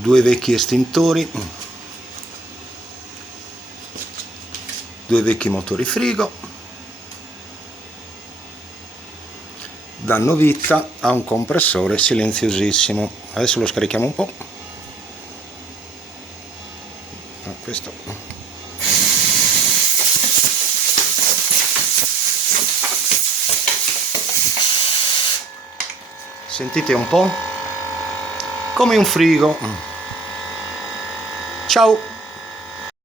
due vecchi estintori, due vecchi motori frigo, danno vita a un compressore silenziosissimo. Adesso lo scarichiamo un po'. Questo sentite un po'? Come un frigo. Ciao!